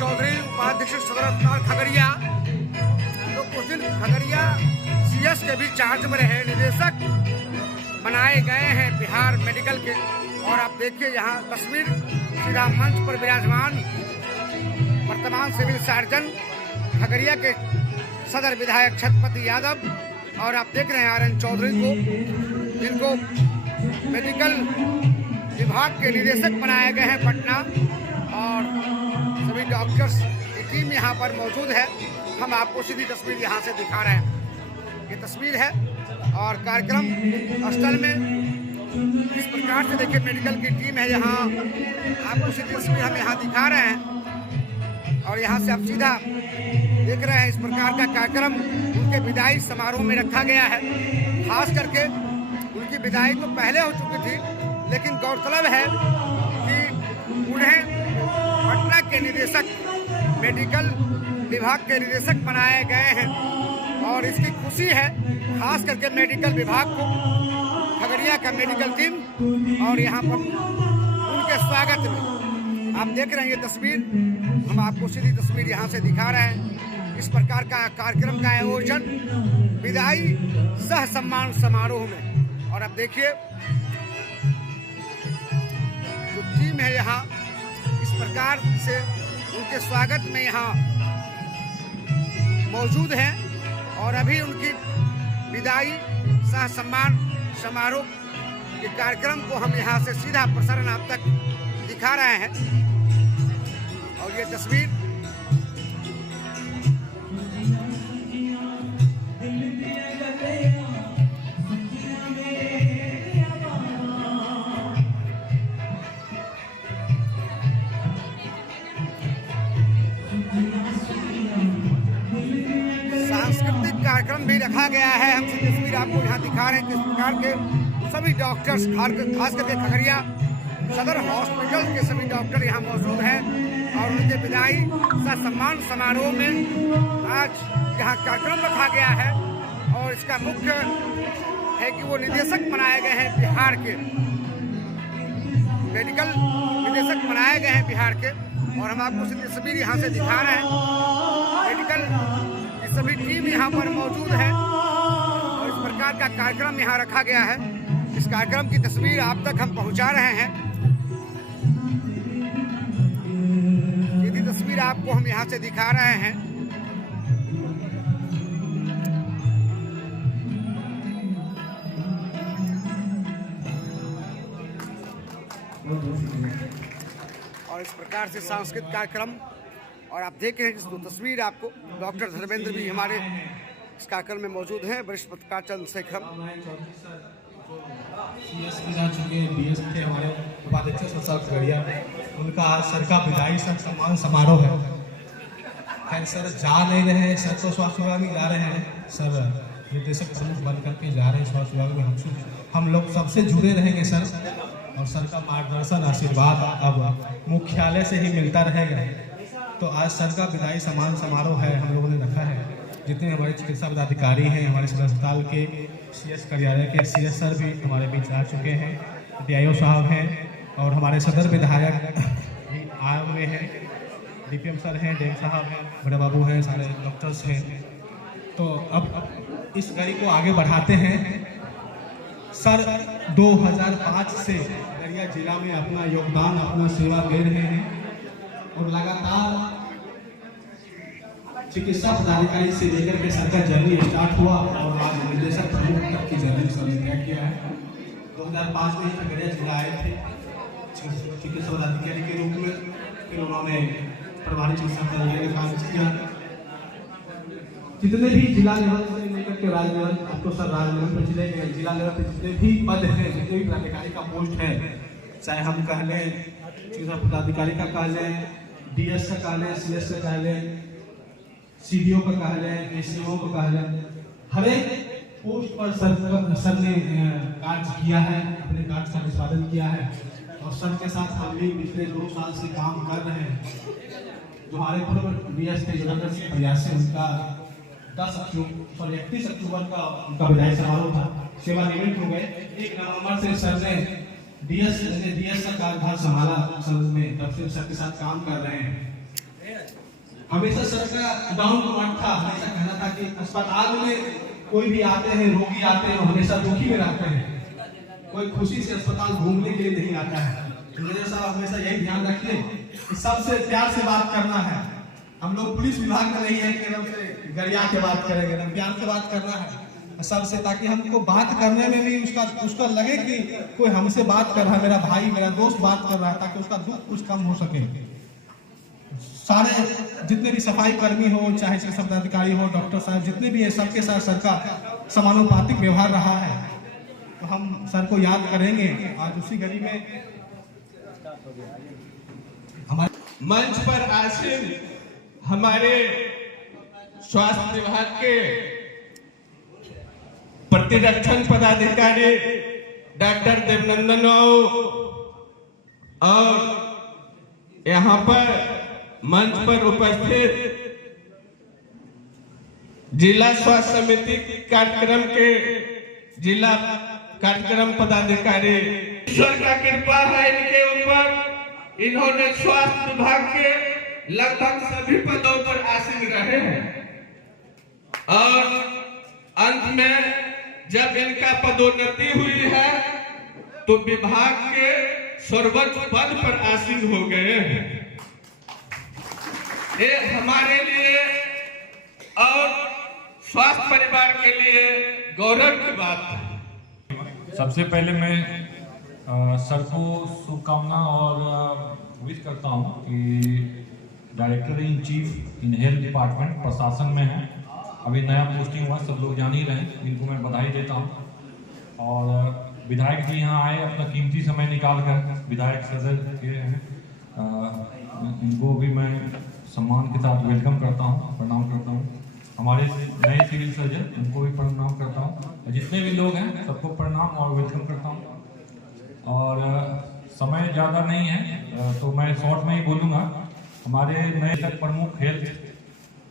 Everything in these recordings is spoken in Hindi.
चौधरी, उपाध्यक्ष सदर अस्पताल खगड़िया। तो कुछ दिन खगड़िया सीएस के भी चार्ज में रहे, निदेशक बनाए गए हैं बिहार मेडिकल के। और आप देखिए यहाँ तस्वीर सीधा मंच पर विराजमान वर्तमान सिविल सर्जन खगड़िया के सदर विधायक छत्रपति यादव, और आप देख रहे हैं आर एन चौधरी को, जिनको मेडिकल विभाग के निदेशक बनाए गए हैं पटना। और सभी डॉक्टर्स की टीम यहाँ पर मौजूद है। हम आपको सीधी तस्वीर यहाँ से दिखा रहे हैं। ये तस्वीर है और कार्यक्रम स्थल में इस प्रकार से देखिए मेडिकल की टीम है यहाँ। आपको सीधी तस्वीर हम यहाँ दिखा रहे हैं और यहाँ से आप सीधा देख रहे हैं इस प्रकार का कार्यक्रम उनके विदाई समारोह में रखा गया है। खास करके उनकी विदाई तो पहले हो चुकी थी, लेकिन गौरतलब है कि उन्हें पटना के निदेशक, मेडिकल विभाग के निदेशक बनाए गए हैं और इसकी खुशी है खास करके मेडिकल विभाग को, खगड़िया का मेडिकल टीम। और यहाँ पर उनके स्वागत में आप देख रहे हैं ये तस्वीर, हम आपको सीधी तस्वीर यहाँ से दिखा रहे हैं। इस प्रकार का कार्यक्रम का आयोजन विदाई सह सम्मान समारोह में। और अब देखिए जो टीम है यहाँ इस प्रकार से उनके स्वागत में यहाँ मौजूद है और अभी उनकी विदाई सह सम्मान समारोह के कार्यक्रम को हम यहाँ से सीधा प्रसारण आप तक दिखा रहे हैं। और ये तस्वीर सांस्कृतिक कार्यक्रम भी रखा गया है। हम तस्वीर आपको यहाँ दिखा रहे हैं किस प्रकार के सभी डॉक्टर्स खास करके खगड़िया सदर हॉस्पिटल के सभी डॉक्टर यहाँ मौजूद हैं और उनके विदाई सह सम्मान समारोह में आज यहाँ कार्यक्रम रखा गया है। और इसका मुख्य है कि वो निदेशक बनाए गए हैं बिहार के, मेडिकल निदेशक बनाए गए हैं बिहार के। और हम आपको तस्वीर यहाँ से दिखा रहे हैं, मेडिकल की सभी टीम यहाँ पर मौजूद है और इस प्रकार का कार्यक्रम यहाँ रखा गया है। इस कार्यक्रम की तस्वीर आप तक हम पहुँचा रहे हैं। सीधी तस्वीर आपको हम यहाँ से दिखा रहे हैं। और इस प्रकार से सांस्कृतिक कार्यक्रम, और आप देख रहे हैं जिस तस्वीर आपको डॉक्टर धर्मेंद्र भी हमारे इस कार्यक्रम में मौजूद हैं, वरिष्ठ पत्रकार चंद्रशेखर जा चुके BS थे हमारे उपाध्यक्ष सदर खगड़िया, उनका आज सर का विदाई सह सम्मान समारोह है। खैर सर जा नहीं रहे हैं, सर तो स्वास्थ्य विभाग में जा रहे हैं, सर निदेशक प्रमुख बन करके जा रहे हैं स्वास्थ्य विभाग में। हम लोग सबसे जुड़े रहेंगे सर, और सर का मार्गदर्शन आशीर्वाद अब मुख्यालय से ही मिलता रहेगा। तो आज सर का विदाई सम्मान समारोह है, हम लोगों ने रखा है। जितने हमारे चिकित्सा पदाधिकारी हैं, हमारे सदर अस्पताल के CS कार्यालय के CS सर भी हमारे बीच आ चुके हैं, DIO साहब हैं और हमारे सदर विधायक भी आए हुए हैं, DPM सर हैं, डेम साहब हैं, बड़े बाबू हैं, सारे डॉक्टर्स हैं। तो अब इस गाड़ी को आगे बढ़ाते हैं। सर 2005 से खगड़िया जिला में अपना योगदान, अपना सेवा दे रहे हैं और लगातार चिकित्सा पदाधिकारी से लेकर के सर का जर्नी स्टार्ट हुआ और आज निदेशक प्रमुख तक की जर्नी सर ने तय किया है। 2005 में खगड़िया जिला आए थे चिकित्सा पदाधिकारी के रूप में, फिर उन्होंने प्रभारी चिकित्सा पदाधिकारी का काम किया। जितने भी जिला लेवल से लेकर के राज्य लेवल, अब तो सर राज्य लेवल पर चले गए, जिला लेवल पर जितने भी पद हैं, जितने भी पदाधिकारी का पोस्ट है, चाहे हम कह लें चिकित्सा पदाधिकारी का कह लें, DS का कह लें, CS का कह लें, CDO का कह लें, SCO का कह लें, हर एक पोस्ट पर सर ने कार्य किया है, अपने कार्य का निष्पादन किया है। और सर के साथ हम भी पिछले 2 साल से काम कर रहे हैं। जो हमारे पूर्व BS थे प्रयास से उनका 31 अक्टूबर का उनका विदाई समारोह था, सेवानिवृत्त हो गए। 1 नवंबर से सर ने DS का कार्यभार संभाला सर में, तब से सर के साथ काम कर रहे हैं। हमेशा सर का डाउन टू अर्थ था, हमेशा कहना था कि अस्पताल में कोई भी आते हैं, रोगी आते हैं, हमेशा दुखी में रहते हैं, कोई खुशी से अस्पताल घूमने के लिए नहीं आता है। इंजीनियर साहब हमेशा यही ध्यान रखिए कि सबसे प्यार से बात करना है। हम लोग पुलिस विभाग में नहीं है कि एकदम से गरिया के बात करेंगे, एकदम प्यार से बात करना है सबसे, ताकि हमको बात करने में भी उसका लगे कि कोई हमसे बात कर रहा है, मेरा भाई मेरा दोस्त बात कर रहा है, ताकि उसका दुख कुछ कम हो सके। सारे जितने भी सफाई कर्मी हो, चाहे चिकित्सा पदाधिकारी हो, डॉक्टर साहब जितने भी है, सबके साथ सर का समानुपातिक व्यवहार रहा है। तो हम सर को याद करेंगे। आज उसी घड़ी में हमारे मंच पर आसीन हमारे स्वास्थ्य विभाग के प्रतिरक्षण पदाधिकारी डॉक्टर देवनंदन बाबू और यहाँ पर मंच पर उपस्थित जिला स्वास्थ्य समिति कार्यक्रम के जिला कार्यक्रम पदाधिकारी, ईश्वर का कृपा है इनके ऊपर। इन्होंने स्वास्थ्य विभाग के लगभग सभी पदों पर आसीन रहे हैं और अंत में जब इनका पदोन्नति हुई है तो विभाग के सर्वोच्च पद पर आसीन हो गए हैं। ये हमारे लिए और स्वास्थ्य परिवार के लिए गौरव की बात है। सबसे पहले मैं सर को शुभकामना और विश करता हूं कि director in chief in health department प्रशासन में है, अभी नया पोस्टिंग हुआ, सब लोग जान ही रहे हैं, इनको मैं बधाई देता हूं। और विधायक जी यहाँ आए, अपना कीमती समय निकाल कर, विधायक सदस्य के हैं, इनको भी मैं सम्मान के साथ वेलकम करता हूं, प्रणाम करता हूं। हमारे नए सिविल सर्जन, उनको भी प्रणाम करता हूं। जितने भी लोग हैं सबको प्रणाम और वेलकम करता हूं। और समय ज़्यादा नहीं है तो मैं शॉर्ट में ही बोलूँगा। हमारे नए तक प्रमुख हेल्थ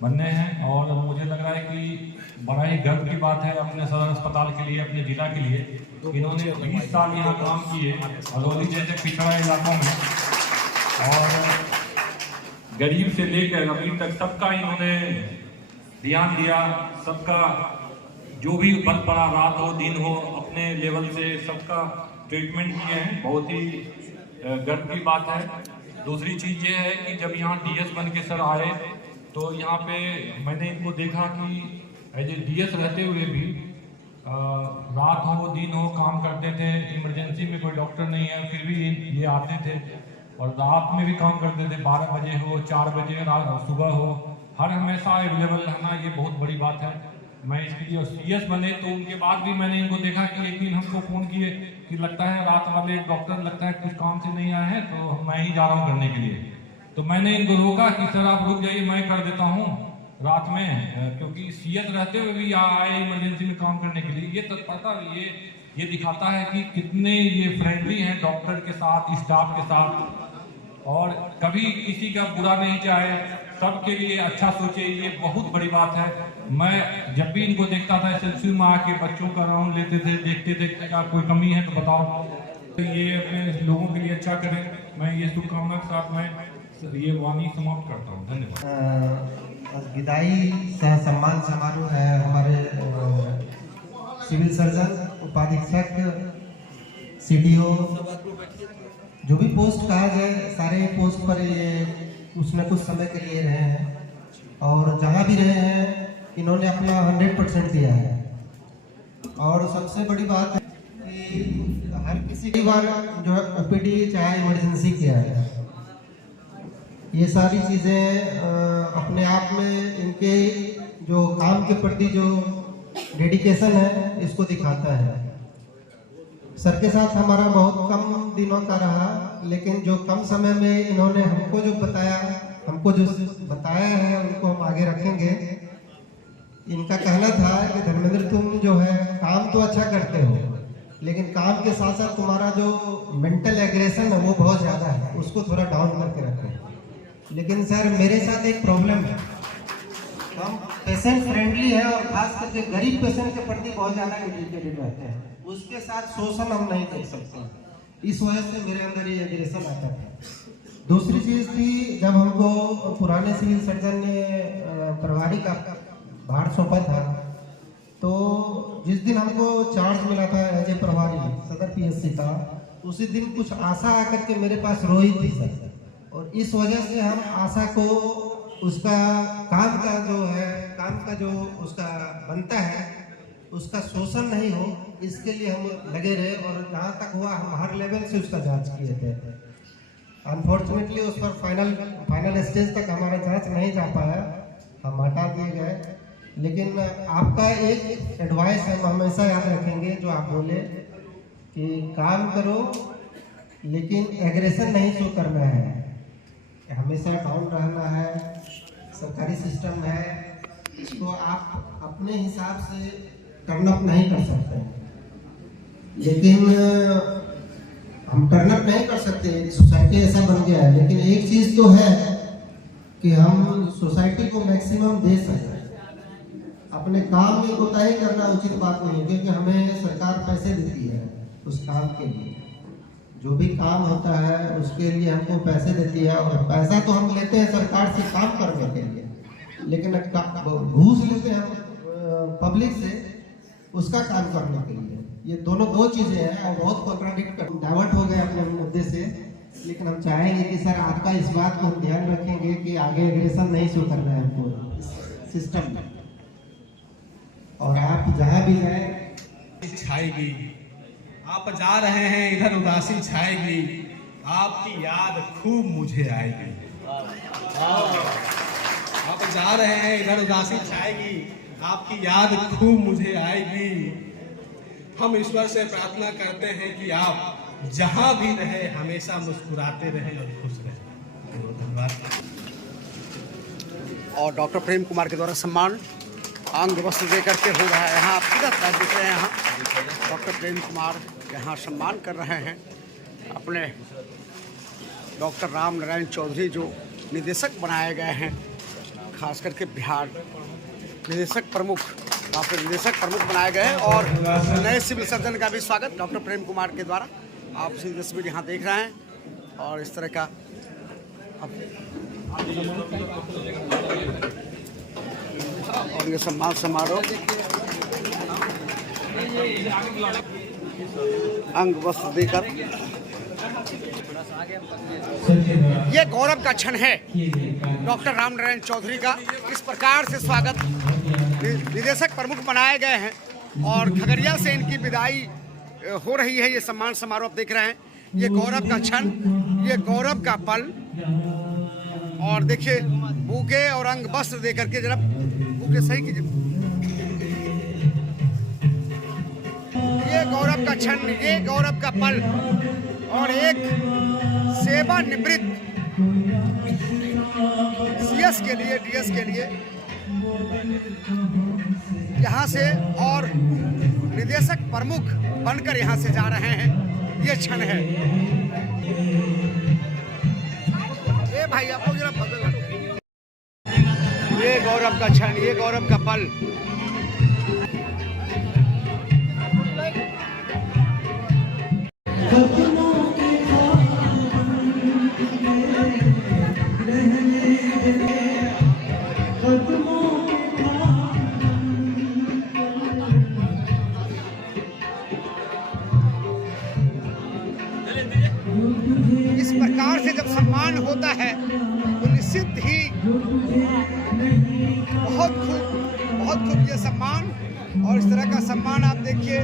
बनने हैं और मुझे लग रहा है कि बड़ा ही गर्व की बात है अपने सदर अस्पताल के लिए, अपने जिला के लिए। इन्होंने 20 साल यहाँ काम किए अलौली जैसे पिछड़ा इलाकों में, और गरीब से लेकर अमीर तक सबका इन्होंने ध्यान दिया, सबका जो भी बल पड़ा, रात हो दिन हो, अपने लेवल से सबका ट्रीटमेंट किए हैं। बहुत ही गर्व की बात है। दूसरी चीज़ ये है कि जब यहाँ डीएस बन के सर आए तो यहाँ पे मैंने इनको देखा कि एज ए डीएस रहते हुए भी रात हो दिन हो काम करते थे। इमरजेंसी में कोई डॉक्टर नहीं है फिर भी ये आते थे और रात में भी काम करते थे, 12 बजे हो 4 बजे सुबह हो, हर हमेशा अवेलेबल रहना, ये बहुत बड़ी बात है। मैं इसके लिए सीएस बने तो उनके बाद भी मैंने इनको देखा कि एक दिन हमको फ़ोन किए कि लगता है रात वाले डॉक्टर लगता है कुछ काम से नहीं आए हैं तो मैं ही जा रहा हूँ करने के लिए। तो मैंने इनको रोका कि सर आप रुक जाइए, मैं कर देता हूँ रात में, क्योंकि सीएस रहते हुए भी आए इमरजेंसी में काम करने के लिए। ये तत्परता ये दिखाता है कि कितने ये फ्रेंडली हैं डॉक्टर के साथ, स्टाफ के साथ, और कभी किसी का बुरा नहीं चाहे, सबके लिए अच्छा सोचे, ये बहुत बड़ी बात है। मैं जब भी इनको देखता था एसएलसी में आके बच्चों का राउंड लेते थे, देखते थे क्या कोई कमी है तो बताओ, तो ये अपने लोगों के लिए अच्छा करें। मैं ये शुभकामना के साथ मैं ये वाणी समाप्त करता हूँ। धन्यवाद। विदाई सह सम्मान समारोह है। हमारे सिविल सर्जन, उपाधीक्षक, सीडीओ, जो भी पोस्ट कहा जाए, सारे पोस्ट पर ये कुछ न कुछ समय के लिए रहे हैं और जहाँ भी रहे हैं इन्होंने अपना 100% दिया है। और सबसे बड़ी बात है कि हर किसी की बार जो है ओपीडी चाहे इमरजेंसी किया है, ये सारी चीज़ें अपने आप में इनके जो काम के प्रति जो डेडिकेशन है इसको दिखाता है। सर के साथ हमारा बहुत कम दिनों का रहा, लेकिन जो कम समय में इन्होंने हमको जो बताया है उनको हम आगे रखेंगे। इनका कहना था कि धर्मेंद्र तुम जो है काम तो अच्छा करते हो, लेकिन काम के साथ साथ तुम्हारा जो मेंटल एग्रेशन है वो बहुत ज़्यादा है, उसको थोड़ा डाउन करके रखो। लेकिन सर मेरे साथ एक प्रॉब्लम है, हम पेशेंट फ्रेंडली है और खास करके गरीब पेशेंट के प्रति बहुत ज़्यादा डेडिकेटेड रहते हैं, उसके साथ शोषण हम नहीं देख सकते। इस वजह से मेरे अंदर ये एग्रेशन आता है। दूसरी चीज़ थी, जब हमको पुराने सिविल सर्जन ने प्रभारी का भार सौंपा था, तो जिस दिन हमको चार्ज मिला था एज ए प्रभारी सदर पीएससी का, उसी दिन कुछ आशा आकर के मेरे पास रोई थी सर, और इस वजह से हम आशा को उसका काम का जो उसका बनता है उसका शोषण नहीं हो, इसके लिए हम लगे रहे, और जहाँ तक हुआ हम हर लेवल से उसका जांच किए थे। अनफॉर्चुनेटली उस पर फाइनल स्टेज तक हमारा जांच नहीं जा पाया, हम हटा दिए गए। लेकिन आपका एक एडवाइस हम हमेशा याद रखेंगे, जो आप बोले कि काम करो लेकिन एग्रेशन नहीं शो करना है, हमेशा डाउन रहना है। सरकारी सिस्टम है, इसको आप अपने हिसाब से टर्न अप नहीं कर सकते, लेकिन हम टर्न अप नहीं कर सकते, सोसाइटी ऐसा बन गया है। लेकिन एक चीज़ तो है कि हम सोसाइटी को मैक्सिमम दे सकते हैं। अपने काम में कोताही करना उचित बात नहीं है, क्योंकि हमें सरकार पैसे देती है उस काम के लिए, जो भी काम होता है उसके लिए हमको पैसे देती है, और पैसा तो हम लेते हैं सरकार से काम करने के लिए, लेकिन घूस लेते हैं पब्लिक से उसका काम करने के लिए। ये दोनों दो चीज़ें हैं और बहुत कॉन्ट्राडिक्ट डाइवर्ट हो गए अपने मुद्दे से। लेकिन हम चाहेंगे कि सर आपका इस बात को ध्यान रखेंगे कि आगे एग्रेशन नहीं शो करना है हमको सिस्टम में, और आप जहाँ भी जाए छाएगी, आप जा रहे हैं इधर उदासी छाएगी, आपकी याद खूब मुझे आएगी। आप जा रहे हैं इधर उदासी छाएगी, आपकी याद खूब मुझे आएगी। हम ईश्वर से प्रार्थना करते हैं कि आप जहां भी रहे हमेशा मुस्कुराते रहें और खुश रहें। धन्यवाद। और डॉक्टर प्रेम कुमार के द्वारा सम्मान अंग वस्त्र दे करके हो रहा है। यहाँ आप सीधा देख रहे हैं, यहाँ डॉक्टर प्रेम कुमार यहाँ सम्मान कर रहे हैं अपने डॉक्टर राम नारायण चौधरी, जो निदेशक बनाए गए हैं, खास करके बिहार निदेशक प्रमुख, डॉक्टर निदेशक प्रमुख बनाए गए हैं। और नए सिविल सर्जन का भी स्वागत डॉक्टर प्रेम कुमार के द्वारा आप सीधी तस्वीर यहाँ देख रहे हैं। और इस तरह का और ये सम्मान समारोह अंग वस्त्र देकर, ये गौरव का क्षण है डॉक्टर राम नारायण चौधरी का। इस प्रकार से स्वागत निदेशक प्रमुख बनाए गए हैं और खगड़िया से इनकी विदाई हो रही है। ये सम्मान समारोह आप देख रहे हैं, ये गौरव का क्षण, ये गौरव का पल। और देखिए बूके और अंग वस्त्र दे करके, जरा बूके सही कीजिए, ये गौरव का क्षण, ये गौरव का पल। और एक सेवानिवृत्त सीएस के लिए, डीएस के लिए यहाँ से और निदेशक प्रमुख बनकर यहाँ से जा रहे हैं, ये क्षण है। ये भाई आप लोग जरा बदल, ये गौरव का क्षण, ये गौरव का पल। इस प्रकार से जब सम्मान होता है तो निश्चित ही बहुत खूब ये सम्मान, और इस तरह का सम्मान आप देखिए।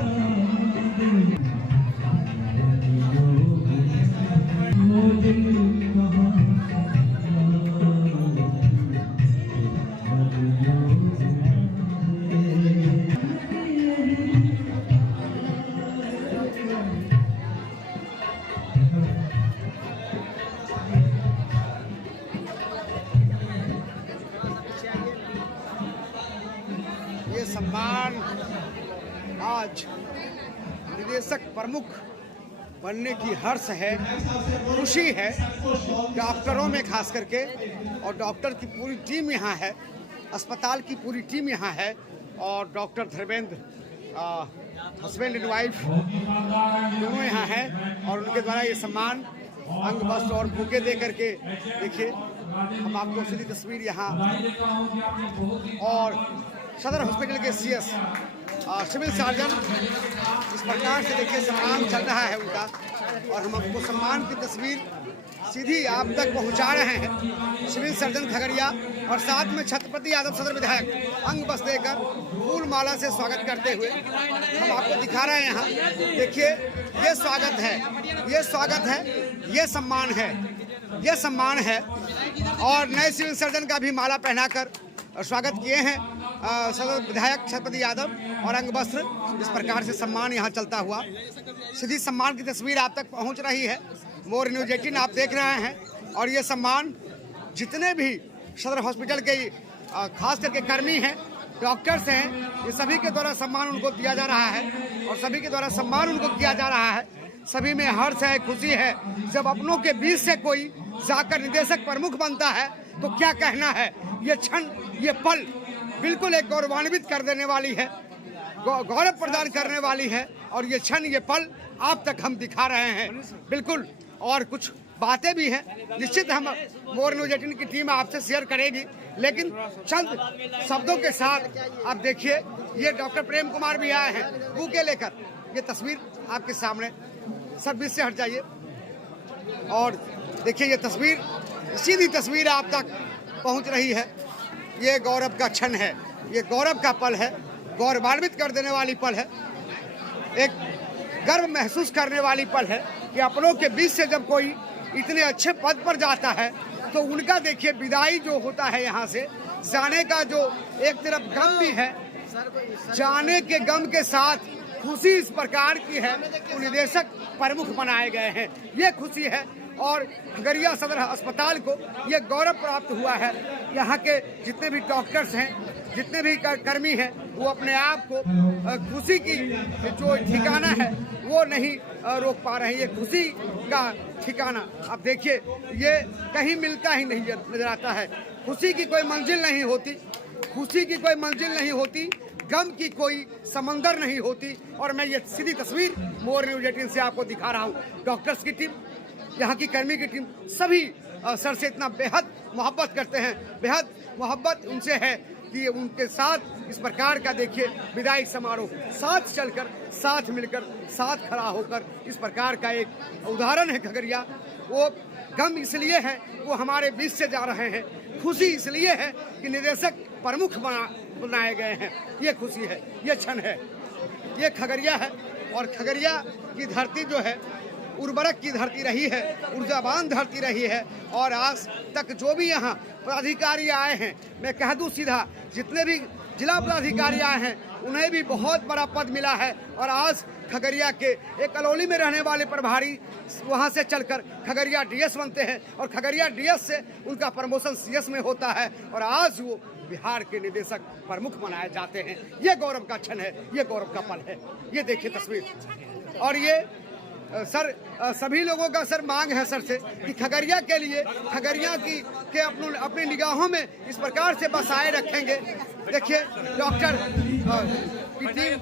सम्मान आज निदेशक प्रमुख बनने की हर्ष है, खुशी है डॉक्टरों में खास करके, और डॉक्टर की पूरी टीम यहाँ है, अस्पताल की पूरी टीम यहाँ है। और doctor Dharmendra husband and wife दोनों यहाँ हैं और उनके द्वारा ये सम्मान अंग वस्त्र और बुके दे करके देखिए हम आपको सीधी तस्वीर यहाँ और सदर हॉस्पिटल के सीएस सिविल सर्जन इस प्रकार से देखिए सम्मान चल रहा है उनका और हम आपको सम्मान की तस्वीर सीधी आप तक पहुंचा रहे हैं। सिविल सर्जन खगड़िया और साथ में छत्रपति यादव सदर विधायक अंग वस्त्र देकर फूल माला से स्वागत करते हुए हम आपको दिखा रहे हैं यहाँ। देखिए ये स्वागत है, ये स्वागत है, ये सम्मान है और नए सिविल सर्जन का भी माला पहनाकर स्वागत किए हैं सदर विधायक छत्रपति यादव और अंग वस्त्र। इस प्रकार से सम्मान यहाँ चलता हुआ सीधी सम्मान की तस्वीर आप तक पहुँच रही है। मोर न्यूज़ 18 आप देख रहे हैं और ये सम्मान जितने भी सदर हॉस्पिटल के खास करके कर्मी हैं, डॉक्टर्स हैं, ये सभी के द्वारा सम्मान उनको दिया जा रहा है और सभी के द्वारा सम्मान उनको किया जा रहा है। सभी में हर्ष है, खुशी है। जब अपनों के बीच से कोई जाकर निदेशक प्रमुख बनता है तो क्या कहना है। ये क्षण, ये पल बिल्कुल एक गौरवान्वित कर देने वाली है, गौरव प्रदान करने वाली है और ये क्षण, ये पल आप तक हम दिखा रहे हैं बिल्कुल। और कुछ बातें भी हैं निश्चित हम मोर न्यूज़ 18 की टीम आपसे शेयर करेगी, लेकिन चंद शब्दों के साथ आप देखिए ये डॉक्टर प्रेम कुमार भी आए हैं बुके लेकर। ये तस्वीर आपके सामने, सब बीच से हट जाइए और देखिए ये तस्वीर, सीधी तस्वीर आप तक पहुंच रही है। ये गौरव का क्षण है, ये गौरव का पल है, गौरवान्वित कर देने वाली पल है, एक गर्व महसूस करने वाली पल है कि अपनों के बीच से जब कोई इतने अच्छे पद पर जाता है तो उनका देखिए विदाई जो होता है यहाँ से जाने का जो एक तरफ गम भी है, जाने के गम के साथ खुशी इस प्रकार की है कि निदेशक प्रमुख बनाए गए हैं। ये खुशी है और खगड़िया सदर अस्पताल को ये गौरव प्राप्त हुआ है। यहाँ के जितने भी डॉक्टर्स हैं, जितने भी कर्मी हैं, वो अपने आप को खुशी की जो ठिकाना है वो नहीं रोक पा रहे हैं। ये खुशी का ठिकाना आप देखिए ये कहीं मिलता ही नहीं नजर आता है। खुशी की कोई मंजिल नहीं होती, खुशी की कोई मंजिल नहीं होती, गम की कोई समंदर नहीं होती। और मैं ये सीधी तस्वीर मोर न्यूज़ 18 से आपको दिखा रहा हूँ। डॉक्टर्स की टीम, यहाँ की कर्मी की टीम, सभी सर से इतना बेहद मोहब्बत करते हैं, बेहद मोहब्बत उनसे है कि उनके साथ इस प्रकार का देखिए विदाई समारोह साथ चलकर, साथ मिलकर, साथ खड़ा होकर इस प्रकार का एक उदाहरण है खगड़िया। वो गम इसलिए है वो हमारे बीच से जा रहे हैं, खुशी इसलिए है कि निदेशक प्रमुख बनाए गए हैं। ये खुशी है, ये क्षण है, ये खगड़िया है। और खगड़िया की धरती जो है उर्वरक की धरती रही है, ऊर्जावान धरती रही है। और आज तक जो भी यहाँ पदाधिकारी आए हैं, मैं कह दूँ सीधा, जितने भी जिला पदाधिकारी आए हैं उन्हें भी बहुत बड़ा पद मिला है। और आज खगड़िया के एक अलौली में रहने वाले प्रभारी वहाँ से चलकर खगड़िया डीएस बनते हैं और खगड़िया डीएस से उनका प्रमोशन सीएस में होता है और आज वो बिहार के निदेशक प्रमुख बनाए जाते हैं। ये गौरव का क्षण है, ये गौरव का पल है। ये देखिए तस्वीर। और ये सर सभी लोगों का सर मांग है सर से कि खगड़िया के लिए, खगड़िया के अपनी निगाहों में इस प्रकार से बसाए रखेंगे। देखिए डॉक्टर की टीम,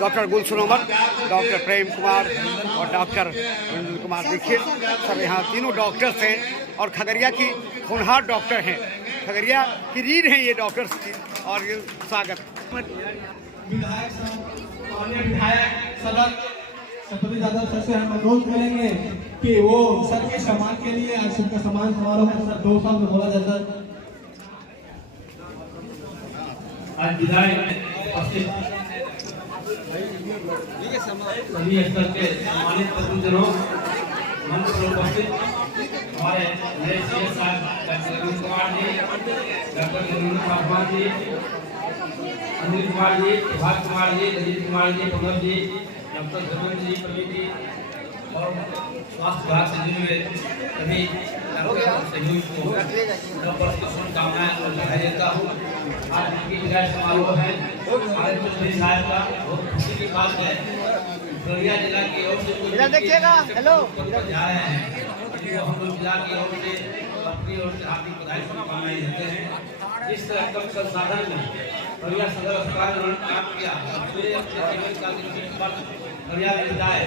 डॉक्टर गुलशन उमर, डॉक्टर प्रेम कुमार और डॉक्टर रंजन कुमार, देखिए सब यहाँ तीनों डॉक्टर्स हैं और खगड़िया की होनहार डॉक्टर हैं, खगड़िया की रीढ़ हैं ये डॉक्टर्स की। और ये स्वागत विधायक माननीय विधायक सदर छत्रपति यादव सर से हम अनुरोध करेंगे कि वो सर के सम्मान के लिए आज उनका सम्मान समारोह है। सर 2 साल में बोला जाता है। आज विधायक सभी स्तर के सम्मानित प्रतिनिधियों, मंच पर उपस्थित हमारे नए सीएस साहब डॉक्टर रंजन कुमार जी, डॉक्टर रंजन पासवान जी, अनिल कुमार जी, प्रभात कुमार जी, रजीत कुमार जी, प्रणव जी, डॉक्टर धर्मेंद्र जी, प्रवीण जी और स्वास्थ्य विभाग से जुड़े हुए सभी सहयोगी को वर्ष की शुभकामनाएं और बधाई देता हूँ। आज उनकी विदाई समारोह है। हमारे चौधरी साहब का बहुत खुशी की बात है, खगड़िया जिला की ओर से देखिएगा, हेलो जा रहे हैं, तो हम लोग जिला की ओर से अपनी ओर से हार्दिक बधाई शुभकामनाएं देते हैं। जिस तरह कम संसाधन में खगड़िया सदर अस्पताल ने काम किया, अपने जीवन काल के खगड़िया में बिताए,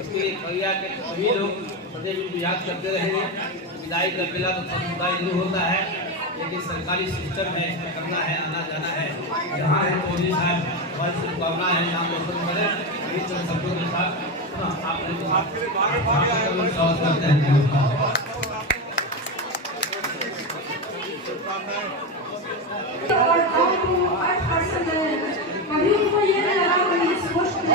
उसके लिए खगड़िया के सभी लोग सदैव उनको याद करते रहेंगे। विदाई का बेला तो समुदाय दूर होता है, लेकिन सरकारी सिस्टम में इसमें करना है, आना जाना है। जहाँ है चौधरी साहब, बहुत शुभकामना है, नाम रोशन करें। इस शब्दों के साथ आप लोग करते हैं। और आपको 8% कभी उनको ये नहीं लगा कि इस पोस्ट पे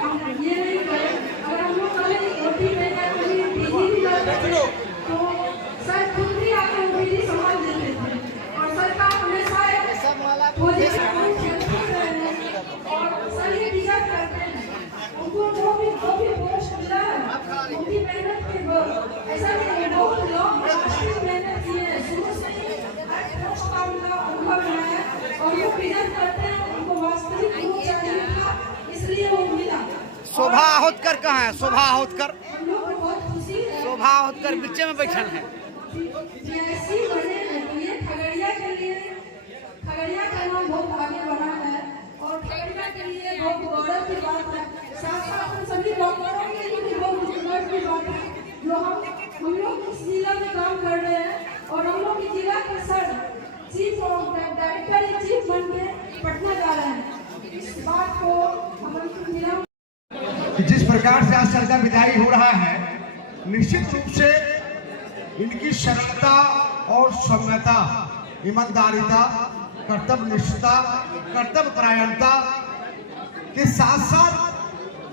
हम ये नहीं करें। अगर हम लोग कल ओटी में या कभी पीजी भी करते तो सर खुद भी आके ओपीडी संभाल देते थे और सरकार हमेशा पोजीशन और सर ये डिजर्व करते हैं। उनको जो भी पोस्ट मिला है उनकी मेहनत के बाद ऐसा नहीं है, बहुत लोग राष्ट्रीय मेहनत किए हैं शुरू से ही और वो प्रेजेंट करते हैं, उनको वास्तविक वो चाहिए था इसलिए वो मिला। शोभा होतकर कहाँ है? शोभा होतकर, हम लोग को बहुत खुशी है। शोभा होतकर बीचे में बैठल है। ऐसी बने हैं तो ये खगड़िया के लिए, खगड़िया का नाम बहुत आगे बढ़ा है और खगड़िया के लिए बहुत गौरव की बात है। साथ साथ हम सभी डॉक्टरों के लिए भी बहुत गौरव की बात है जो हम लोग इस जिला में काम कर रहे हैं और हम लोग इस जिला के sir chief director in chief बन के पटना जा रहे हैं। इस बात को हम जिस प्रकार से आज सर का विदाई हो रहा है, निश्चित रूप से इनकी सरलता और सौम्यता, ईमानदारिता, कर्तव्यनिष्ठता, कर्तव्य परायणता के साथ साथ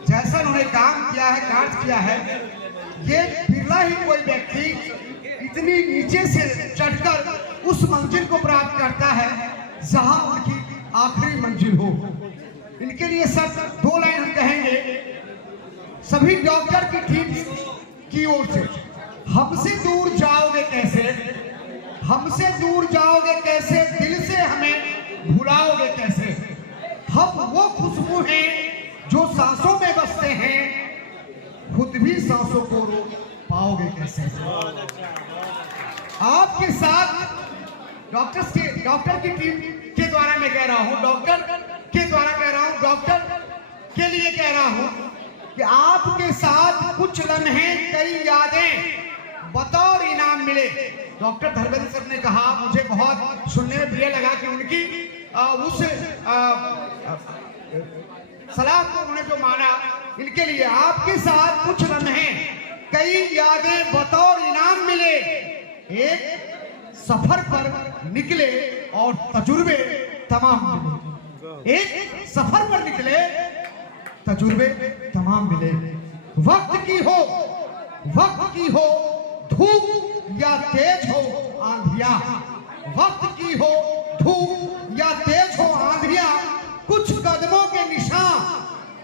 जैसा उन्होंने काम किया है, कार्य किया है, ये बिरला ही कोई व्यक्ति इतनी नीचे से चढ़कर उस मंजिल को प्राप्त करता है जहां उनकी आखिरी मंजिल हो। इनके लिए सब 2 लाइन हम कहेंगे सभी डॉक्टर की टीम की ओर से। हमसे दूर जाओगे कैसे, हमसे दूर जाओगे कैसे, दिल से हमें भुलाओगे कैसे। हम वो खुशबू हैं जो सांसों में बसते हैं, खुद भी सांसों को रोक पाओगे कैसे। आपके साथ डॉक्टर की टीम के द्वारा मैं कह रहा हूं, डॉक्टर के द्वारा कह रहा हूं, डॉक्टर के लिए कह रहा हूं कि आपके साथ कुछ लम्हे, कई यादें बतौर इनाम मिले। डॉक्टर धर्मेंद्र सर ने कहा, मुझे बहुत सुनने में प्रिय लगा कि उनकी उस सलाह को उन्होंने जो माना, इनके लिए आपके साथ कुछ लम्हे, कई यादें बतौर इनाम मिले। एक सफर पर निकले और तजुर्बे तमाम मिले। एक सफर पर निकले, तजुर्बे तमाम मिले। वक्त की हो धूप या तेज हो आंधिया, वक्त की हो धूप या तेज हो आंधिया, कुछ कदमों के निशान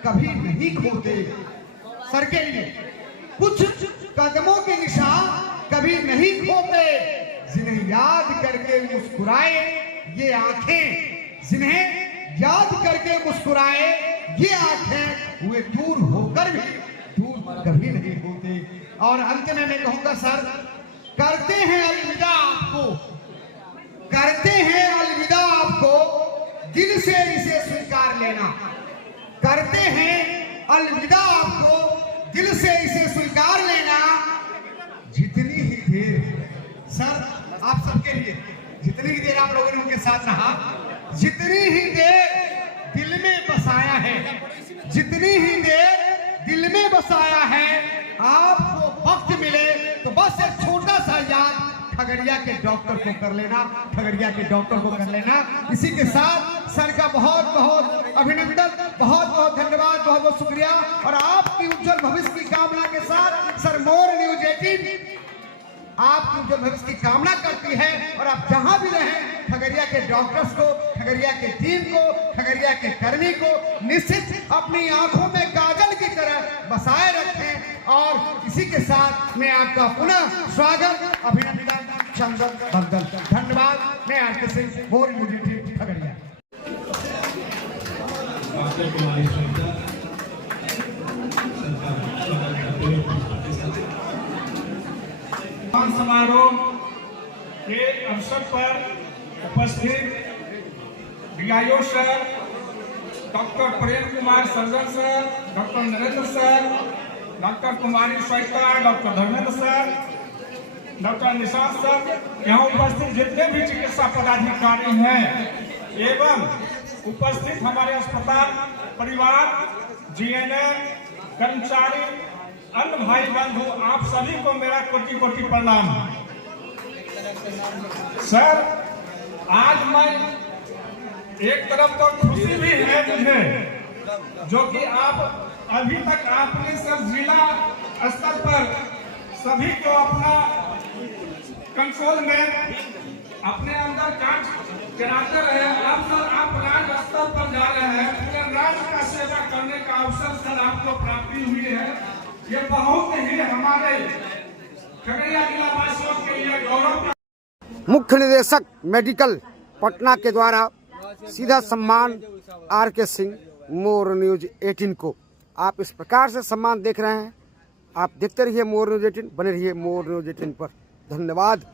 कभी नहीं खोते। सर के लिए कुछ कदमों के निशान कभी नहीं खोते। जिन्हें याद करके मुस्कुराए ये आंखें, जिन्हें याद करके मुस्कुराए ये आंखें, हुए दूर होकर भी दूर कभी नहीं होते। और अंत में मैं कहूंगा सर, करते हैं अलविदा आपको, करते हैं अलविदा आपको, दिल से इसे स्वीकार लेना। करते हैं अलविदा आपको, दिल से इसे स्वीकार लेना। जितनी ही देर सर आप सबके लिए, जितनी ही देर आप लोगों ने उनके साथ रहा, जितनी ही देर दिल में बसाया है, जितनी ही देर दिल में बसाया है, आपको वक्त मिले तो बस एक छोटा सा याद खगड़िया के डॉक्टर को कर लेना, खगड़िया के डॉक्टर को कर लेना। इसी के साथ सर का बहुत बहुत अभिनंदन, बहुत बहुत धन्यवाद, बहुत बहुत शुक्रिया। और आपकी उज्जवल भविष्य की कामना के साथ सर मोर न्यूज़ 18 आपकी उज्जवल भविष्य की कामना करती है। और आप जहां भी रहें, खगड़िया के डॉक्टर्स को, खगड़िया के टीम को, खगड़िया के कर्मी को निश्चित अपनी आंखों में काजल की तरह बसाए रखें। और इसी के साथ मैं आपका पुनः स्वागत, अभिनंदन, चंदन बंदन, धन्यवाद। मैं आरके सिंह, मोर न्यूज़ 18 खगड़िया। समारोह के अवसर पर उपस्थित DIO sir, doctor Prem Kumar surgeon sir, doctor Narendra sir, doctor Kumari Shweta, doctor Dharmendra sir, doctor Nishant sir, यहाँ उपस्थित जितने भी चिकित्सा पदाधिकारी हैं एवं उपस्थित हमारे अस्पताल परिवार, जीएनएम, कर्मचारी, अन्य भाई बंधु, आप सभी को मेरा कोटि कोटि प्रणाम। सर, आज मैं एक तरफ तो खुशी भी है मुझे, जो कि आप अभी तक आपने सर जिला स्तर पर सभी को अपना कंट्रोल में अपने अंदर काज कराते रहे। अब सर आप राज्य स्तर पर जा रहे हैं, पूरे राज्य का सेवा करने का अवसर सर आपको प्राप्ति हुई है। ये बहुत ही हमारे खगड़िया जिला वासियों के लिए गौरव। मुख्य निदेशक मेडिकल पटना के द्वारा सीधा सम्मान आर.के. सिंह मोर न्यूज 18 को। आप इस प्रकार से सम्मान देख रहे हैं। आप देखते रहिए मोर न्यूज 18, बने रहिए मोर न्यूज 18 पर। धन्यवाद।